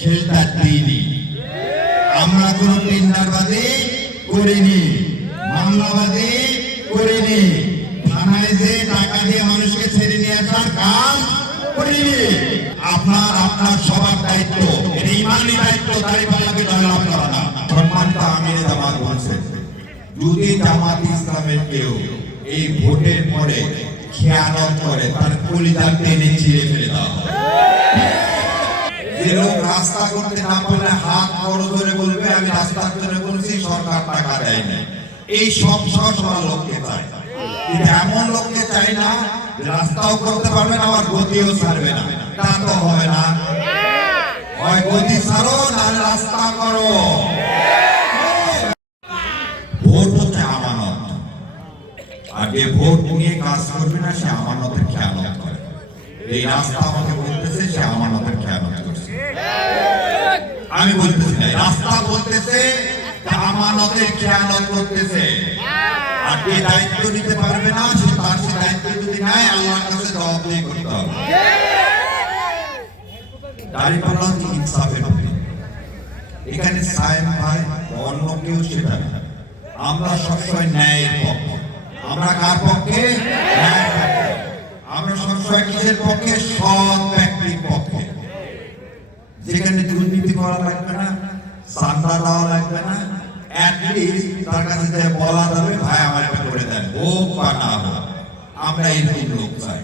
সেটা দিইনি। আমরা কোনো টেন্ডারবাদী করিনি, মামলাবাদী করিনি, থানায় যে টাকা দিয়ে মানুষকে ছেড়ে নিয়ে আসার কাজ করিনি। আপনার সবার দায়িত্ব, এটা ইমানি দায়িত্ব, দাঁড়িপাল্লাকে জয়লাভ করা না। সম্মানিত আমির জামাত বলছে, যদি জামাত ইসলামের কেউ এই ভোটের পরে খেয়ানত করে তার কলিজা টেনে ছিঁড়ে ফেলে দেওয়া হবে। যে লোক রাস্তা করতে না পারলে হাত বড় ধরে বলবে আমি রাস্তার জন্য বলছি, সরকার টাকা দেয় না, এই সব লোককে চাই। এমন লোককে চাই না রাস্তাও করতে পারবে না, আবার গতিও ছাড়বে না, তা তো হবে না। হয় গতি ছাড়ো না রাস্তা করো। ভোট হচ্ছে আমানত, আগে ভোট নিয়ে কাজ করবে না সে আমানতের খেয়ানত করে। এই রাস্তা আমাকে বলতেছে সে আমানতের খেয়ানত করছে। আমি বলতেছি না, রাস্তা বলতেছে আমানতের খেয়ানত করতেছে। আর যে দায়িত্ব নিতে পারবে না সে তার সে দায়িত্ব যদি নেয় আল্লাহর কাছে জবাবদিহি করতে হবে। দাঁড়িপাল্লা হচ্ছে ইনসাফের পক্ষে। এখানে সায়েম ভাই অন্য কেউ সেটা না, আমরা সবসময় ন্যায়ের পক্ষে। আমরা কার পক্ষে? ন্যায়ের পক্ষে। আমরা সবসময় কিসের পক্ষে? সৎ ব্যক্তির পক্ষে। যেখানে দুর্নীতি করা লাগবে না, চাঁদা দেওয়া লাগবে না, অ্যাটলিস্ট তার কাছে যে বলা যাবে ভাই আমার এটা করে দেন, হোক বা না হোক। আমরা এরকম লোক চাই।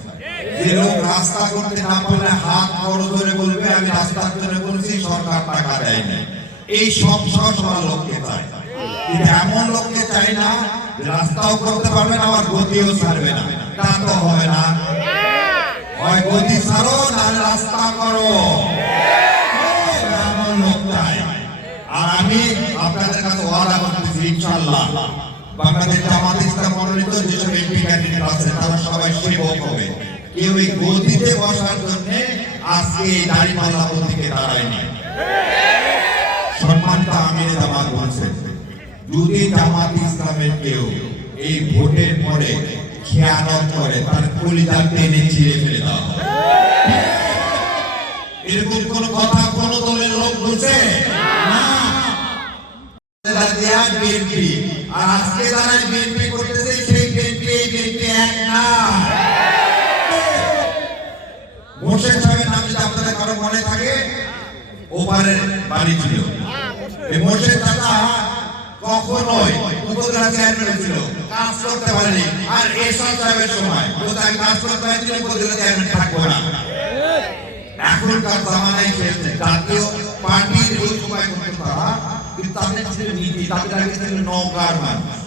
যে লোক রাস্তা করতে না পারলে হাত বড় ধরে বলবে আমি রাস্তার জন্য বলছি, সরকার টাকা দেয় না, এই সব লোককে চাই। এমন লোককে চাই না রাস্তাও করতে পারবে না, আবার গতিও ছাড়বে না, তা তো হবে না। হয় গতি ছাড়ো না রাস্তা করো, এমন লোক চাই। আর আমি আপনাদের কাছে ওয়াদা করতেছি ইনশাআল্লাহ বাংলাদেশ জামাত ইসলাম মনোনীত যেসব এমপি ক্যান্ডিডেট আছে তারা সবাই সেবক হবে। কেউ এই গদিতে বসার জন্য আজকে এই দাঁড়িপাল্লা প্রতীকে দাঁড়ায়নি। সম্মানিত আমির জামাত বলছে, যদি জামাত ইসলামের কেউ এই ভোটের পরে খেয়ানত করে তার কলিজা টেনে ছিঁড়ে ফেলে দেওয়া হবে। এরকম কোন কথা কোন দলের লোক বলছে না। বিএনপি আর আজকে যারা বিএনপি করতেছে সেই বিএনপি এক না। মোর্শেদ সাহেবের নাম যদি আপনাদের কারো মনে থাকে, ওপারের বাড়ি ছিল এই মোর্শেদ চাচা, কখনোই উপজেলা চেয়ারম্যান ছিল, কাজ করতে পারেনি। আর এরশাদ সাহেবের সময় কোথায় কাজ করতে পারেনি, উপজেলা চেয়ারম্যান থাকবো না। এখনকার জামানায় খেলছে জাতীয় পার্টির ওই সময় করতে পারা, কিন্তু তাদের ছিল নীতি, তাদের আগে ছিল নৌকার মানুষ,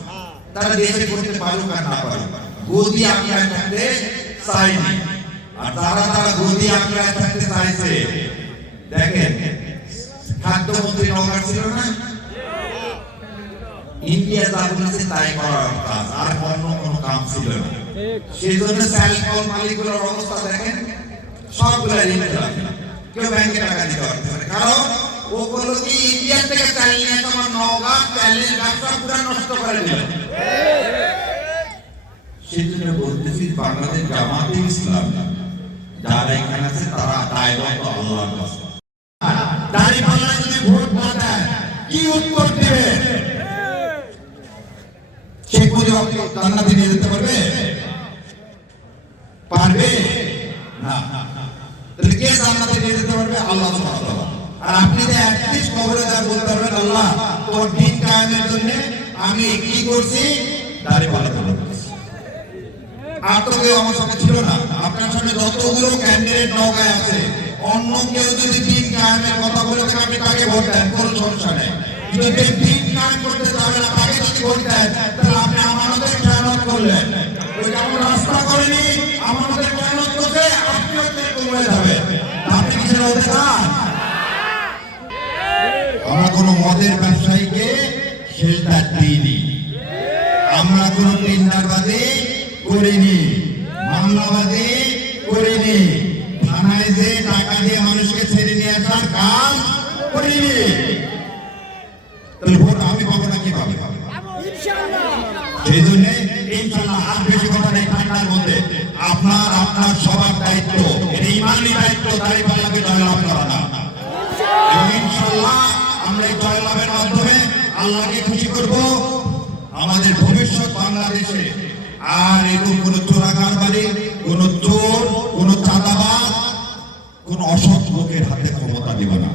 তারা দেশে করতে পারুক আর না পারুক, গদি আঁকড়ায় থাকতে চাইনি। আর তারা গদি আঁকড়ায় থাকতে চাইছে। দেখেন খাদ্যমন্ত্রী নৌকার ছিল না, ইন্ডিয়া যা বলেছে তাই করার কাজ, আর অন্য কোনো কাম ছিল না। সেই জন্য স্যালকল মালিকগুলোর অবস্থা দেখেন, সবগুলা ঋণে লাগে, কেউ ব্যাংকে টাকা দিতে পারতেছে না। কারণ ও বলল কি ইন্ডিয়া থেকে চাল নিয়ে তোমার নৌকা চালের ব্যবসা পুরো নষ্ট করে দিল। সেই জন্য বলতেছি বাংলাদেশ জামাতে ইসলাম যারা এখানে আছে তারা দায়বদ্ধ আল্লাহর কাছে। দাঁড়িপাল্লা যদি ভোট না দেয় কি উত্তর দেবে? শেখ মুজিব জান্নাতে নিয়ে যেতে পারবে? পারবে না। তাহলে কে জান্নাতে নিয়ে যেতে পারবে? আল্লাহ সুবহানাহু ওয়া তাআলা। আর আপনি যে অ্যাটলিস্ট কবরে যা বলতে পারবেন আল্লাহ তোর দিন কায়েমের জন্য আমি কি করছি? দাঁড়িপাল্লা করছি। আর তো কেউ আমার সাথে ছিল না। আপনার সামনে যতগুলো ক্যান্ডিডেট নৌকায় আছে, অন্য কেউ যদি দিন কায়েমের কথা বলে থাকে আপনি তাকে ভোট দেন, কোনো সমস্যা নেই। যদি দিন কায়েম করতে চাবে না তাকে যদি ভোট দেন, তাহলে আপনি আমাদের খেয়ানত করলেন। ওই যেমন রাস্তা করেনি আমাদের খেয়ানত করতে আপনিও কমে যাবে। আপনি কিছু হতে চান? আমরা কোনো মদের ব্যবসায়ীকে সেটা দিইনি, আমরা কোনো টেন্ডারবাদী করিনি, মামলাবাদী করিনি, থানায় যে টাকা দিয়ে মানুষকে ছেড়ে নিয়ে আসার কাজ করিনি। তাহলে ভোট আমি পাবো না কি পাবে? সেই জন্য ইনশাআল্লাহ আর বেশি কথা নেই। ঠান্ডার মধ্যে আপনার সবার দায়িত্ব, এটা ইমানি দায়িত্ব, দাঁড়িপাল্লাকে জয়লাভ করা না। এবং ইনশাআল্লাহ আমরা এই জয়লাভের মাধ্যমে আল্লাহকে খুশি করব। আমাদের ভবিষ্যৎ বাংলাদেশে আর এরকম কোন চোরাকারবারি, কোন চোর, কোন চাঁদাবাজ, কোন অসৎ লোকের হাতে ক্ষমতা দেবে না।